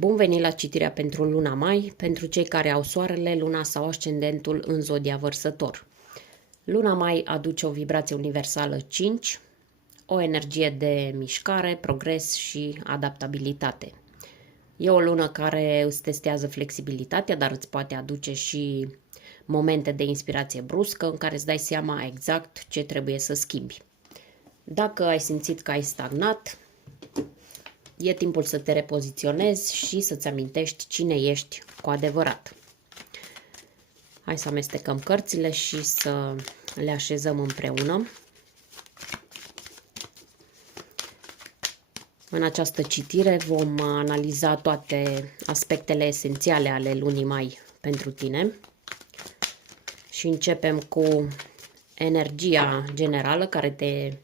Bun venit la citirea pentru luna mai, pentru cei care au soarele, luna sau ascendentul în zodia Vărsător. Luna mai aduce o vibrație universală 5, o energie de mișcare, progres și adaptabilitate. E o lună care îți testează flexibilitatea, dar îți poate aduce și momente de inspirație bruscă în care îți dai seama exact ce trebuie să schimbi. Dacă ai simțit că ai stagnat, e timpul să te repoziționezi și să-ți amintești cine ești cu adevărat. Hai să amestecăm cărțile și să le așezăm împreună. În această citire vom analiza toate aspectele esențiale ale lunii mai pentru tine. Și începem cu energia generală care te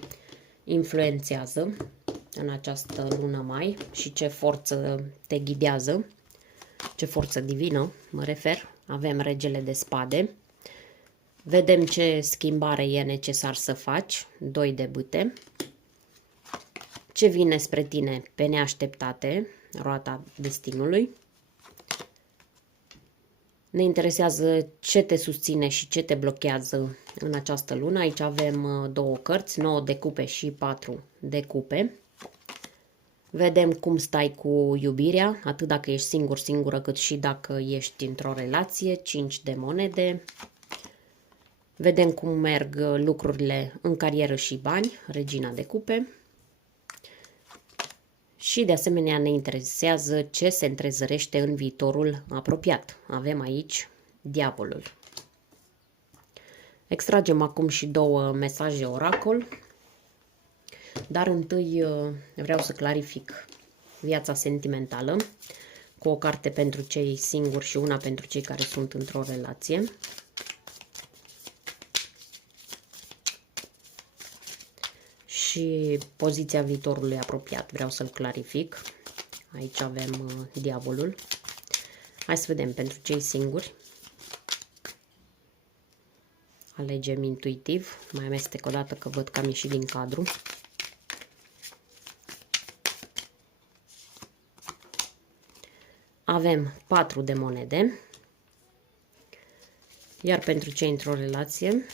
influențează în această lună mai și ce forță te ghidează, ce forță divină mă refer. Avem regele de spade. Vedem ce schimbare e necesar să faci, 2 de bâte. Ce vine spre tine pe neașteptate, roata destinului. Ne interesează ce te susține și ce te blochează în această lună. Aici avem 2 cărți, 9 de cupe și 4 de cupe. Vedem cum stai cu iubirea, atât dacă ești singur, singură, cât și dacă ești într-o relație, 5 de monede. Vedem cum merg lucrurile în carieră și bani, regina de cupe. Și de asemenea ne interesează ce se întrezărește în viitorul apropiat. Avem aici diavolul. Extragem acum și 2 mesaje oracol. Dar întâi vreau să clarific viața sentimentală cu o carte pentru cei singuri și una pentru cei care sunt într-o relație. Și poziția viitorului apropiat vreau să-l clarific. Aici avem diavolul. Hai să vedem pentru cei singuri. Alegem intuitiv. Mai amestec o dată că văd că am ieșit din cadru. Avem 4 de monede. Iar pentru cei într-o relație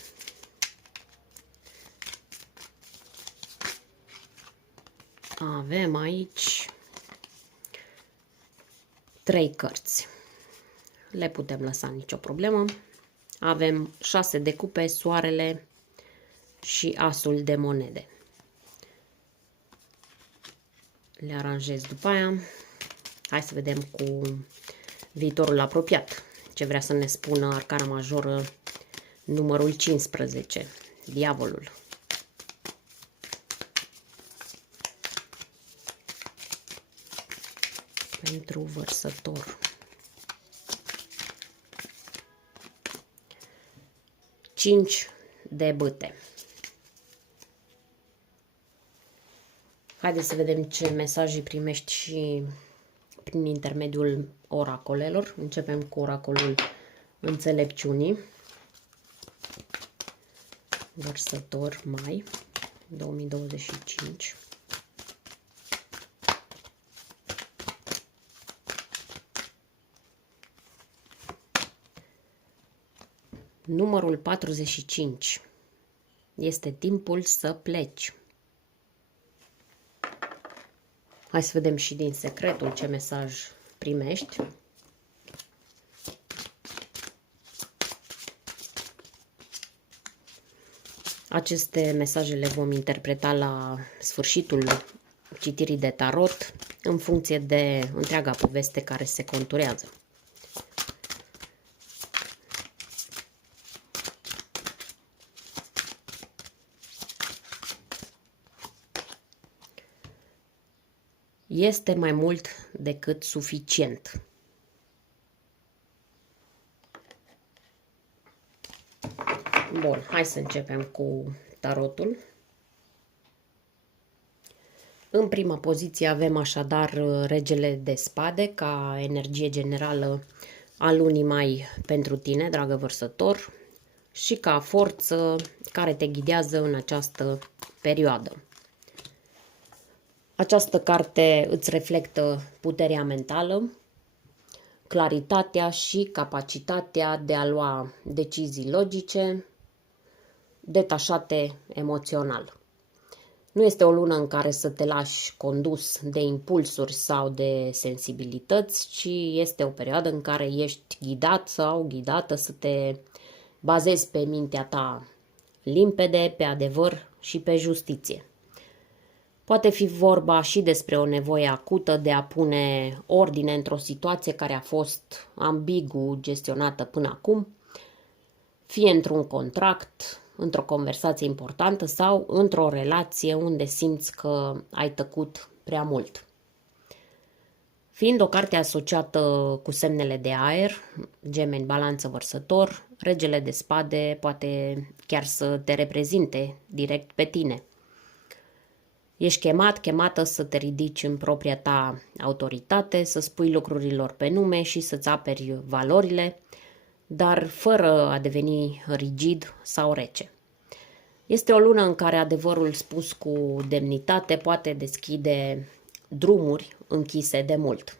avem aici 3 cărți. Le putem lăsa, nicio problemă. Avem 6 de cupe, soarele și asul de monede. Le aranjez după aia. Hai să vedem cu viitorul apropiat. Ce vrea să ne spună arcana majoră numărul 15, diavolul. Pentru Vărsător. 5 de bâte. Haideți să vedem ce mesaje primești și prin intermediul oracolelor. Începem cu oracolul înțelepciunii. Vărsător, mai 2025. Numărul 45. Este timpul să pleci. Hai să vedem și din secretul ce mesaj primești. Aceste mesaje le vom interpreta la sfârșitul citirii de tarot, în funcție de întreaga poveste care se conturează. Este mai mult decât suficient. Bun, hai să începem cu tarotul. În prima poziție avem așadar regele de spade ca energie generală a lunii mai pentru tine, dragă Vărsător, și ca forță care te ghidează în această perioadă. Această carte îți reflectă puterea mentală, claritatea și capacitatea de a lua decizii logice, detașate emoțional. Nu este o lună în care să te lași condus de impulsuri sau de sensibilități, ci este o perioadă în care ești ghidat sau ghidată să te bazezi pe mintea ta limpede, pe adevăr și pe justiție. Poate fi vorba și despre o nevoie acută de a pune ordine într-o situație care a fost ambigu gestionată până acum, fie într-un contract, într-o conversație importantă sau într-o relație unde simți că ai tăcut prea mult. Fiind o carte asociată cu semnele de aer, Gemeni, Balanță, Vărsător, Regele de Spade poate chiar să te reprezinte direct pe tine. Ești chemată să te ridici în propria ta autoritate, să spui lucrurilor pe nume și să-ți aperi valorile, dar fără a deveni rigid sau rece. Este o lună în care adevărul spus cu demnitate poate deschide drumuri închise de mult.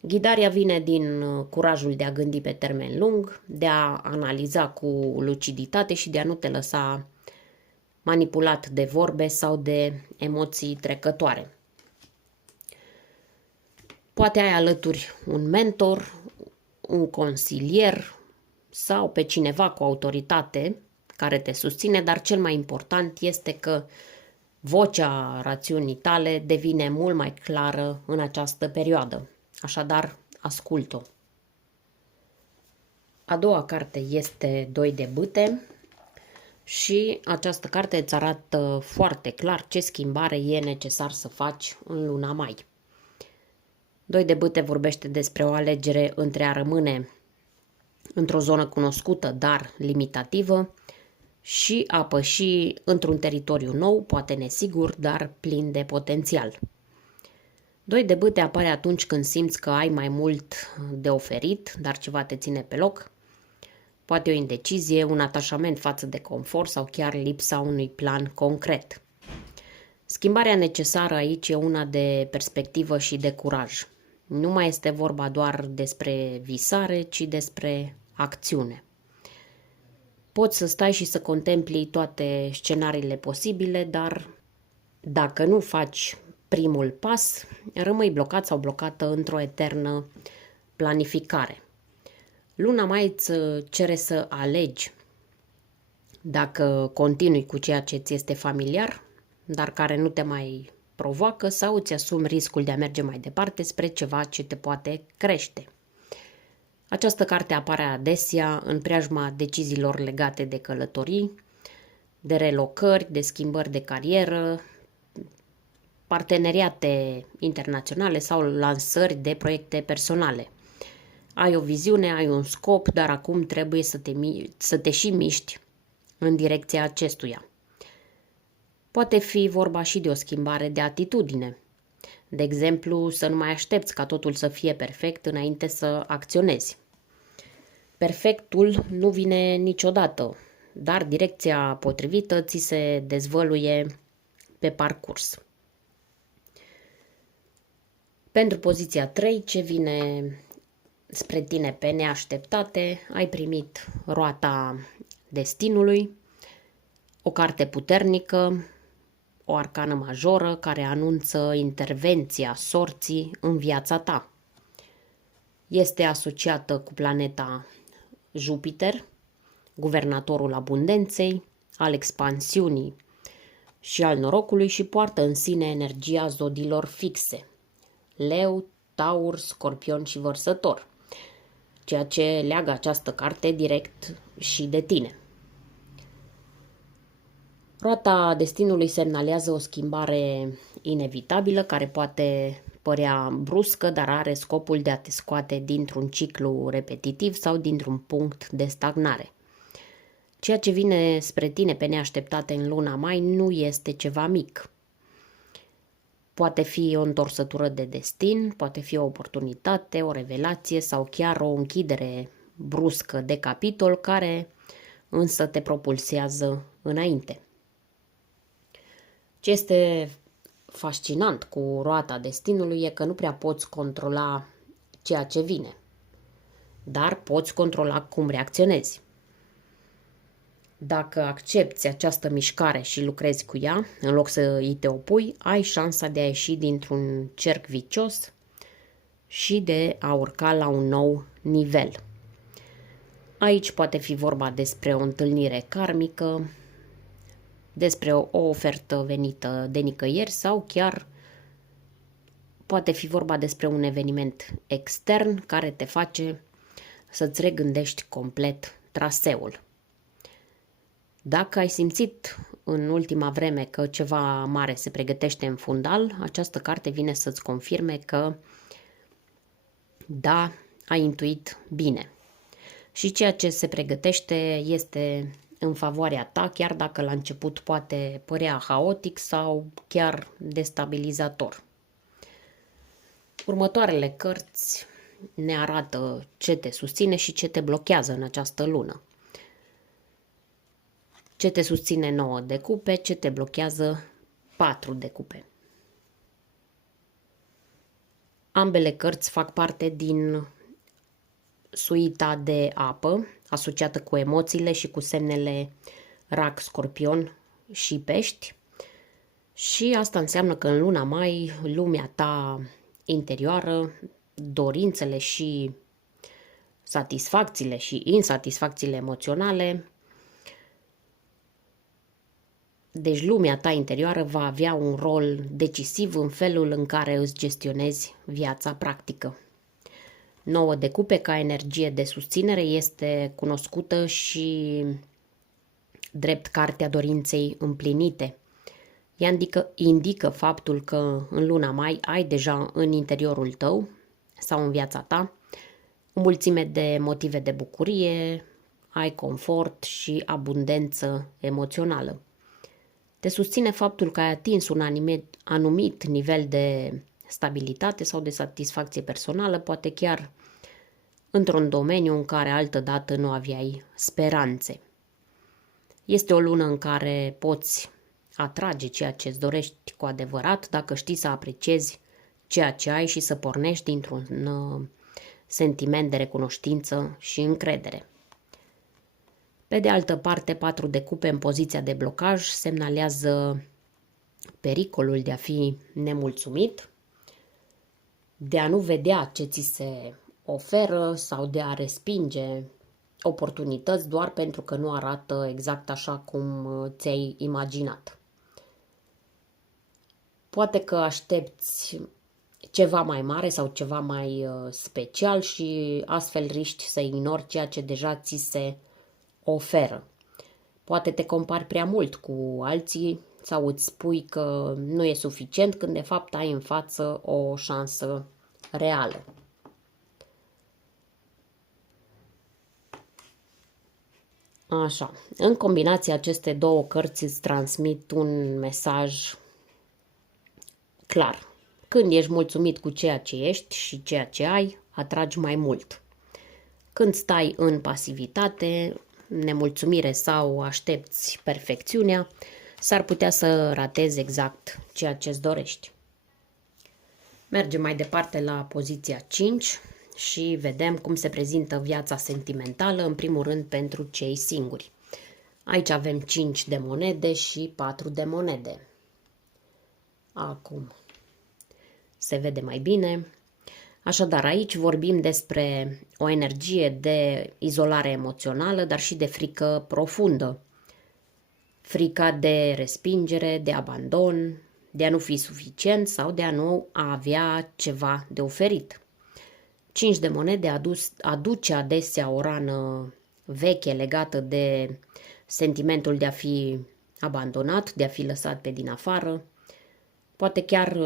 Ghidarea vine din curajul de a gândi pe termen lung, de a analiza cu luciditate și de a nu te lăsa manipulat de vorbe sau de emoții trecătoare. Poate ai alături un mentor, un consilier sau pe cineva cu autoritate care te susține, dar cel mai important este că vocea rațiunii tale devine mult mai clară în această perioadă. Așadar, ascult-o. A doua carte este Doi de bâte și această carte îți arată foarte clar ce schimbare e necesar să faci în luna mai. Doi de bâte vorbește despre o alegere între a rămâne într-o zonă cunoscută, dar limitativă, și a păși într-un teritoriu nou, poate nesigur, dar plin de potențial. Doi de bâte apare atunci când simți că ai mai mult de oferit, dar ceva te ține pe loc. Poate o indecizie, un atașament față de confort sau chiar lipsa unui plan concret. Schimbarea necesară aici e una de perspectivă și de curaj. Nu mai este vorba doar despre visare, ci despre acțiune. Poți să stai și să contempli toate scenariile posibile, dar dacă nu faci primul pas, rămâi blocat sau blocată într-o eternă planificare. Luna mai îți cere să alegi dacă continui cu ceea ce ți este familiar, dar care nu te mai provoacă, sau îți asumi riscul de a merge mai departe spre ceva ce te poate crește. Această carte apare adesea în preajma deciziilor legate de călătorii, de relocări, de schimbări de carieră, parteneriate internaționale sau lansări de proiecte personale. Ai o viziune, ai un scop, dar acum trebuie să te și miști în direcția acestuia. Poate fi vorba și de o schimbare de atitudine. De exemplu, să nu mai aștepți ca totul să fie perfect înainte să acționezi. Perfectul nu vine niciodată, dar direcția potrivită ți se dezvăluie pe parcurs. Pentru poziția 3, ce vine spre tine pe neașteptate, ai primit Roata Destinului, o carte puternică, o arcană majoră care anunță intervenția sorții în viața ta. Este asociată cu planeta Jupiter, guvernatorul abundenței, al expansiunii și al norocului, și poartă în sine energia zodiilor fixe: Leu, Taur, Scorpion și Vărsător, ceea ce leagă această carte direct și de tine. Roata Destinului semnalează o schimbare inevitabilă care poate părea bruscă, dar are scopul de a te scoate dintr-un ciclu repetitiv sau dintr-un punct de stagnare. Ceea ce vine spre tine pe neașteptate în luna mai nu este ceva mic. Poate fi o întorsătură de destin, poate fi o oportunitate, o revelație sau chiar o închidere bruscă de capitol care însă te propulsează înainte. Ce este fascinant cu roata destinului e că nu prea poți controla ceea ce vine, dar poți controla cum reacționezi. Dacă accepti această mișcare și lucrezi cu ea, în loc să îi te opui, ai șansa de a ieși dintr-un cerc vicios și de a urca la un nou nivel. Aici poate fi vorba despre o întâlnire karmică, despre o ofertă venită de nicăieri sau chiar poate fi vorba despre un eveniment extern care te face să-ți regândești complet traseul. Dacă ai simțit în ultima vreme că ceva mare se pregătește în fundal, această carte vine să-ți confirme că da, ai intuit bine. Și ceea ce se pregătește este în favoarea ta, chiar dacă la început poate părea haotic sau chiar destabilizator. Următoarele cărți ne arată ce te susține și ce te blochează în această lună. Ce te susține 9 de cupe, ce te blochează 4 de cupe. Ambele cărți fac parte din suita de apă, asociată cu emoțiile și cu semnele Rac, Scorpion și Pești. Și asta înseamnă că în luna mai, lumea ta interioară, dorințele și satisfacțiile și insatisfacțiile emoționale, deci lumea ta interioară va avea un rol decisiv în felul în care îți gestionezi viața practică. 9 de cupe ca energie de susținere este cunoscută și drept cartea dorinței împlinite. Ea indică faptul că în luna mai ai deja în interiorul tău sau în viața ta o mulțime de motive de bucurie, ai confort și abundență emoțională. Te susține faptul că ai atins un anumit nivel de stabilitate sau de satisfacție personală, poate chiar într-un domeniu în care altădată nu aveai speranțe. Este o lună în care poți atrage ceea ce îți dorești cu adevărat dacă știi să apreciezi ceea ce ai și să pornești dintr-un sentiment de recunoștință și încredere. Pe de altă parte, 4 de cupe în poziția de blocaj semnalează pericolul de a fi nemulțumit, de a nu vedea ce ți se oferă sau de a respinge oportunități doar pentru că nu arată exact așa cum ți-ai imaginat. Poate că aștepți ceva mai mare sau ceva mai special și astfel riști să ignori ceea ce deja ți se oferă. Poate te compari prea mult cu alții sau îți spui că nu e suficient când de fapt ai în față o șansă reală. Așa, în combinație aceste două cărți îți transmit un mesaj clar. Când ești mulțumit cu ceea ce ești și ceea ce ai, atragi mai mult. Când stai în pasivitate, nemulțumire sau aștepți perfecțiunea, s-ar putea să ratezi exact ceea ce îți dorești. Mergem mai departe la poziția 5 și vedem cum se prezintă viața sentimentală, în primul rând pentru cei singuri. Aici avem 5 de monede și 4 de monede. Acum se vede mai bine. Așadar, aici vorbim despre o energie de izolare emoțională, dar și de frică profundă. Frica de respingere, de abandon, de a nu fi suficient sau de a nu avea ceva de oferit. 5 de monede aduce adesea o rană veche legată de sentimentul de a fi abandonat, de a fi lăsat pe din afară, poate chiar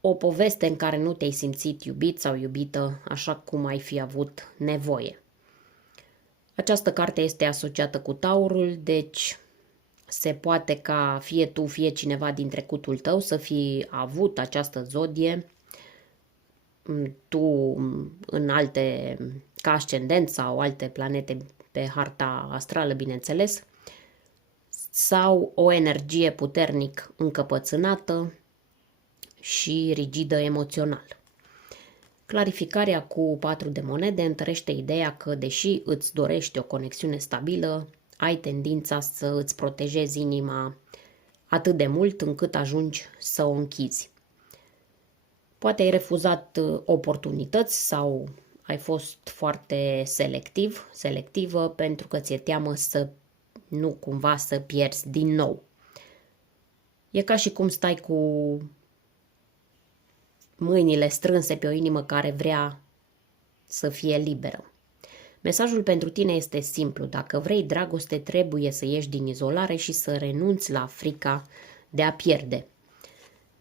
o poveste în care nu te-ai simțit iubit sau iubită așa cum ai fi avut nevoie. Această carte este asociată cu Taurul, deci se poate ca fie tu, fie cineva din trecutul tău să fi avut această zodie, tu în alte, ca ascendent sau alte planete pe harta astrală, bineînțeles, sau o energie puternic încăpățânată și rigidă emoțional. Clarificarea cu 4 de monede întărește ideea că, deși îți dorești o conexiune stabilă, ai tendința să îți protejezi inima atât de mult încât ajungi să o închizi. Poate ai refuzat oportunități sau ai fost foarte selectivă pentru că ți-e teamă să nu cumva să pierzi din nou. E ca și cum stai cu mâinile strânse pe o inimă care vrea să fie liberă. Mesajul pentru tine este simplu. Dacă vrei dragoste, trebuie să ieși din izolare și să renunți la frica de a pierde.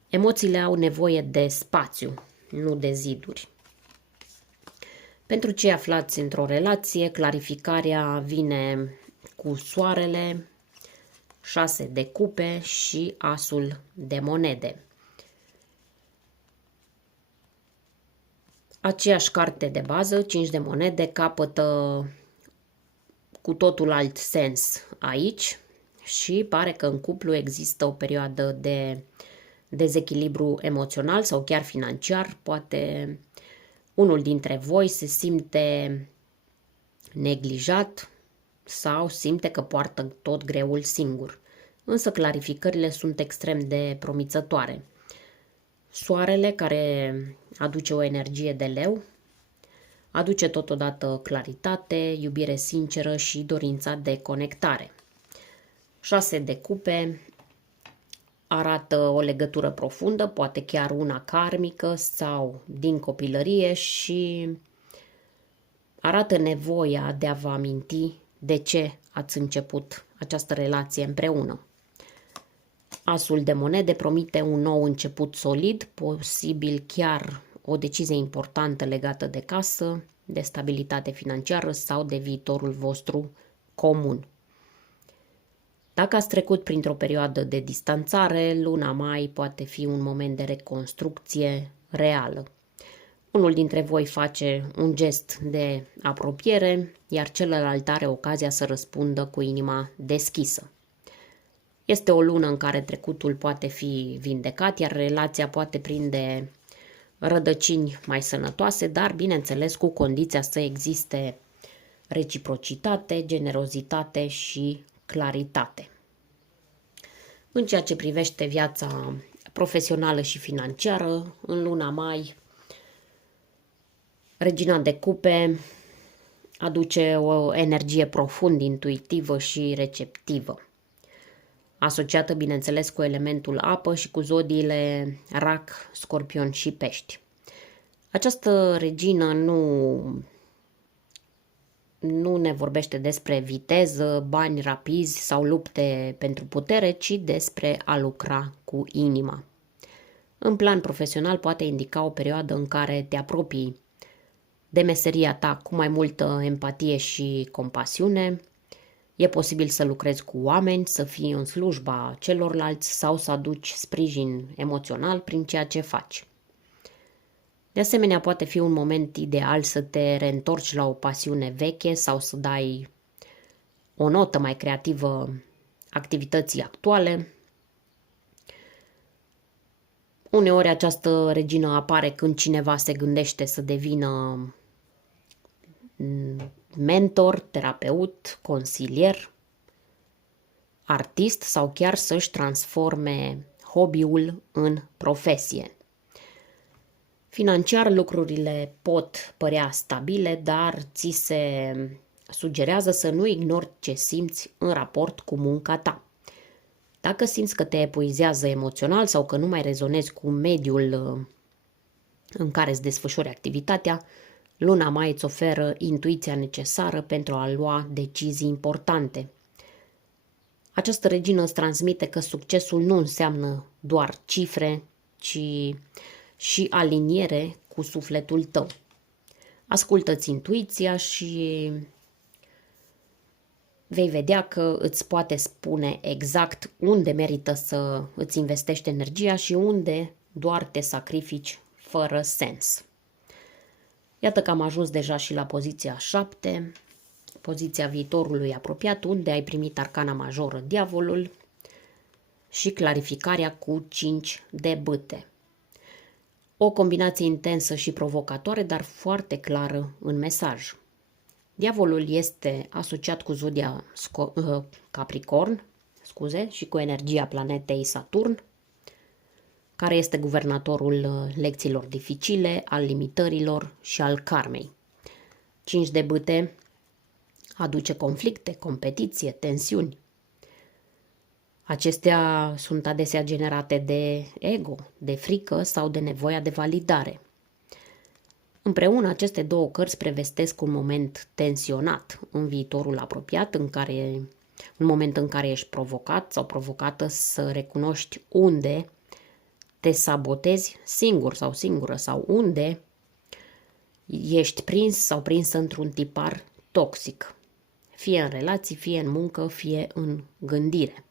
Emoțiile au nevoie de spațiu, nu de ziduri. Pentru cei aflați într-o relație, clarificarea vine cu soarele, 6 de cupe și asul de monede. Aceeași carte de bază, 5 de monede, capătă cu totul alt sens aici și pare că în cuplu există o perioadă de dezechilibru emoțional sau chiar financiar. Poate unul dintre voi se simte neglijat sau simte că poartă tot greul singur. Însă clarificările sunt extrem de promițătoare. Soarele, care aduce o energie de leu, aduce totodată claritate, iubire sinceră și dorința de conectare. 6 de cupe arată o legătură profundă, poate chiar una karmică sau din copilărie și arată nevoia de a vă aminti de ce ați început această relație împreună. Asul de monede promite un nou început solid, posibil chiar o decizie importantă legată de casă, de stabilitate financiară sau de viitorul vostru comun. Dacă ați trecut printr-o perioadă de distanțare, luna mai poate fi un moment de reconstrucție reală. Unul dintre voi face un gest de apropiere, iar celălalt are ocazia să răspundă cu inima deschisă. Este o lună în care trecutul poate fi vindecat, iar relația poate prinde rădăcini mai sănătoase, dar, bineînțeles, cu condiția să existe reciprocitate, generozitate și claritate. În ceea ce privește viața profesională și financiară, în luna mai, Regina de Cupe aduce o energie profund intuitivă și receptivă, asociată, bineînțeles, cu elementul apă și cu zodiile Rac, Scorpion și Pești. Această regină nu ne vorbește despre viteză, bani rapizi sau lupte pentru putere, ci despre a lucra cu inima. În plan profesional poate indica o perioadă în care te apropii de meseria ta cu mai multă empatie și compasiune. E posibil să lucrezi cu oameni, să fii în slujba celorlalți sau să aduci sprijin emoțional prin ceea ce faci. De asemenea, poate fi un moment ideal să te reîntorci la o pasiune veche sau să dai o notă mai creativă activității actuale. Uneori această regină apare când cineva se gândește să devină mentor, terapeut, consilier, artist sau chiar să-și transforme hobby-ul în profesie. Financiar, lucrurile pot părea stabile, dar ți se sugerează să nu ignori ce simți în raport cu munca ta. Dacă simți că te epuizează emoțional sau că nu mai rezonezi cu mediul în care îți desfășori activitatea, luna mai îți oferă intuiția necesară pentru a lua decizii importante. Această regină îți transmite că succesul nu înseamnă doar cifre, ci și aliniere cu sufletul tău. Ascultă-ți intuiția și vei vedea că îți poate spune exact unde merită să îți investești energia și unde doar te sacrifici fără sens. Iată că am ajuns deja și la poziția 7. poziția viitorului apropiat, unde ai primit arcana majoră, diavolul, și clarificarea cu 5 de bâte. O combinație intensă și provocatoare, dar foarte clară în mesaj. Diavolul este asociat cu zodia Capricorn, și cu energia planetei Saturn, care este guvernatorul lecțiilor dificile, al limitărilor și al karmei. 5 de bâte aduce conflicte, competiție, tensiuni. Acestea sunt adesea generate de ego, de frică sau de nevoia de validare. Împreună, aceste două cărți prevestesc un moment tensionat în viitorul apropiat, un moment în care ești provocat sau provocată să recunoști unde te sabotezi singur sau singură sau unde ești prins sau prinsă într-un tipar toxic, fie în relații, fie în muncă, fie în gândire.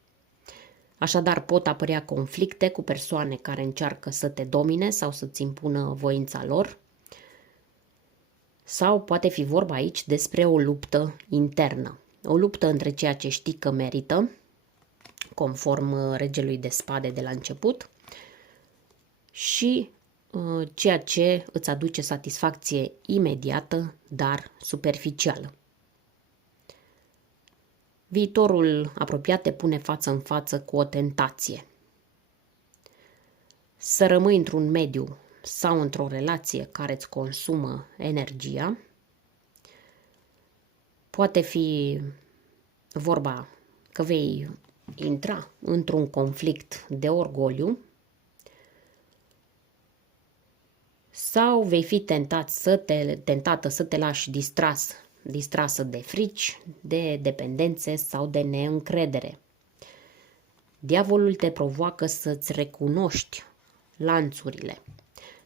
Așadar, pot apărea conflicte cu persoane care încearcă să te domine sau să-ți impună voința lor, sau poate fi vorba aici despre o luptă internă, o luptă între ceea ce știi că merită, conform regelui de spade de la început, și ceea ce îți aduce satisfacție imediată, dar superficială. Viitorul apropiat te pune față în față cu o tentație. Să rămâi într-un mediu sau într-o relație care îți consumă energia. Poate fi vorba că vei intra într-un conflict de orgoliu sau vei fi tentată să te lași distrasă de frici, de dependențe sau de neîncredere. Diavolul te provoacă să-ți recunoști lanțurile.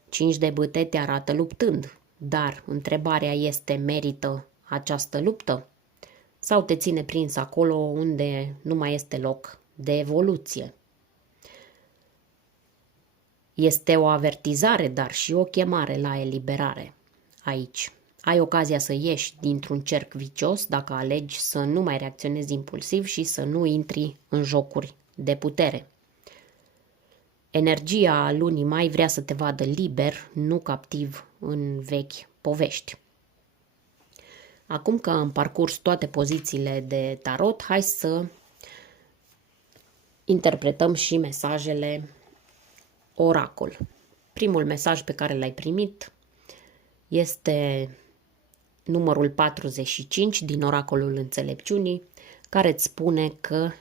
5 de bâte te arată luptând, dar întrebarea este: merită această luptă? Sau te ține prins acolo unde nu mai este loc de evoluție? Este o avertizare, dar și o chemare la eliberare aici. Ai ocazia să ieși dintr-un cerc vicios dacă alegi să nu mai reacționezi impulsiv și să nu intri în jocuri de putere. Energia lunii mai vrea să te vadă liber, nu captiv în vechi povești. Acum că am parcurs toate pozițiile de tarot, hai să interpretăm și mesajele oracol. Primul mesaj pe care l-ai primit este numărul 45 din oracolul înțelepciunii, care îți spune că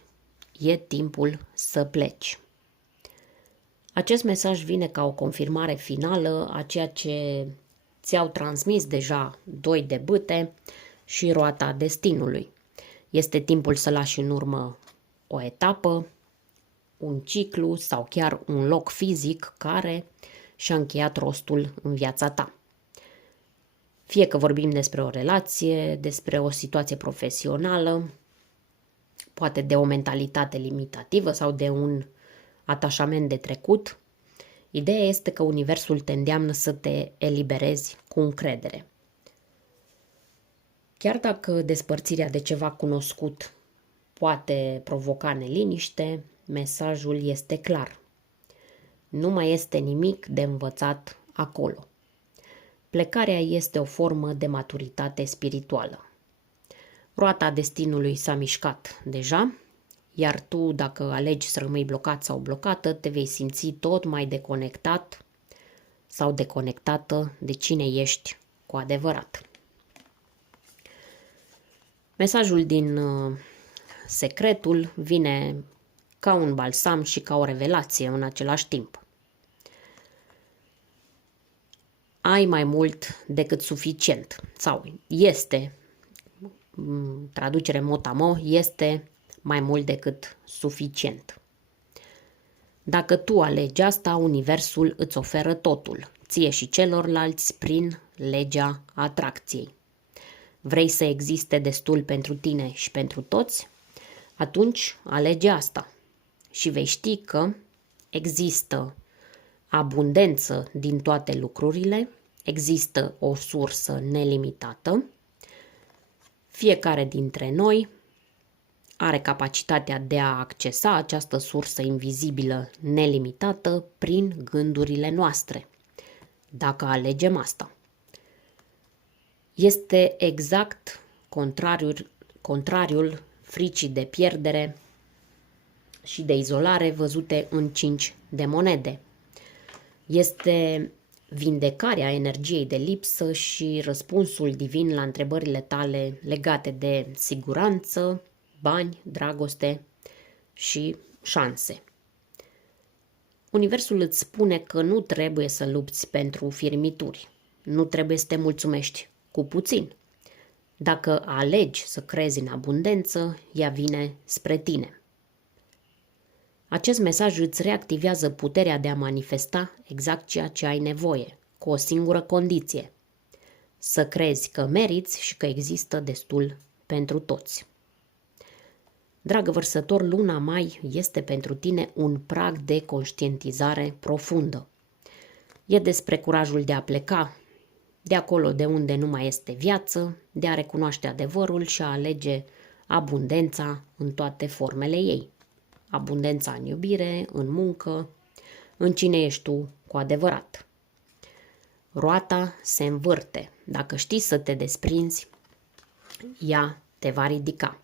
e timpul să pleci. Acest mesaj vine ca o confirmare finală a ceea ce ți-au transmis deja 2 de bâte și roata destinului. Este timpul să lași în urmă o etapă, un ciclu sau chiar un loc fizic care și-a încheiat rostul în viața ta. Fie că vorbim despre o relație, despre o situație profesională, poate de o mentalitate limitativă sau de un atașament de trecut, ideea este că universul te îndeamnă să te eliberezi cu încredere. Chiar dacă despărțirea de ceva cunoscut poate provoca neliniște, mesajul este clar. Nu mai este nimic de învățat acolo. Plecarea este o formă de maturitate spirituală. Roata destinului s-a mișcat deja, iar tu, dacă alegi să rămâi blocat sau blocată, te vei simți tot mai deconectat sau deconectată de cine ești cu adevărat. Mesajul din secretul vine ca un balsam și ca o revelație în același timp. Ai mai mult decât suficient, sau este, traducere mot-a-mot, este mai mult decât suficient. Dacă tu alegi asta, universul îți oferă totul, ție și celorlalți, prin legea atracției. Vrei să existe destul pentru tine și pentru toți? Atunci alege asta și vei ști că există abundență din toate lucrurile, există o sursă nelimitată, Fiecare dintre noi are capacitatea de a accesa această sursă invizibilă nelimitată prin gândurile noastre, dacă alegem asta. Este exact contrariul fricii de pierdere și de izolare văzute în 5 de monede. Este vindecarea energiei de lipsă și răspunsul divin la întrebările tale legate de siguranță, bani, dragoste și șanse. Universul îți spune că nu trebuie să lupți pentru firmituri, nu trebuie să te mulțumești cu puțin. Dacă alegi să crezi în abundență, ea vine spre tine. Acest mesaj îți reactivează puterea de a manifesta exact ceea ce ai nevoie, cu o singură condiție: să crezi că meriți și că există destul pentru toți. Dragă vărsător, luna mai este pentru tine un prag de conștientizare profundă. E despre curajul de a pleca de acolo de unde nu mai este viață, de a recunoaște adevărul și a alege abundența în toate formele ei. Abundența în iubire, în muncă, în cine ești tu cu adevărat. Roata se învârte. Dacă știi să te desprinzi, ea te va ridica.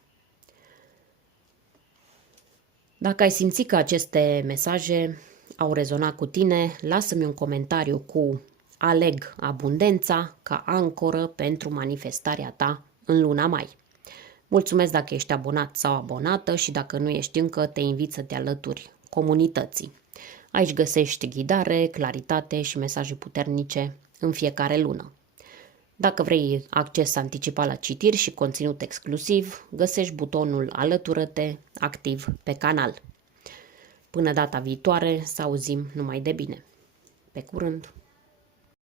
Dacă ai simțit că aceste mesaje au rezonat cu tine, lasă-mi un comentariu cu "Aleg abundența" ca ancoră pentru manifestarea ta în luna mai. Mulțumesc dacă ești abonat sau abonată și dacă nu ești încă, te invit să te alături comunității. Aici găsești ghidare, claritate și mesaje puternice în fiecare lună. Dacă vrei acces anticipat la citiri și conținut exclusiv, găsești butonul Alătură-te activ pe canal. Până data viitoare, să auzim numai de bine. Pe curând!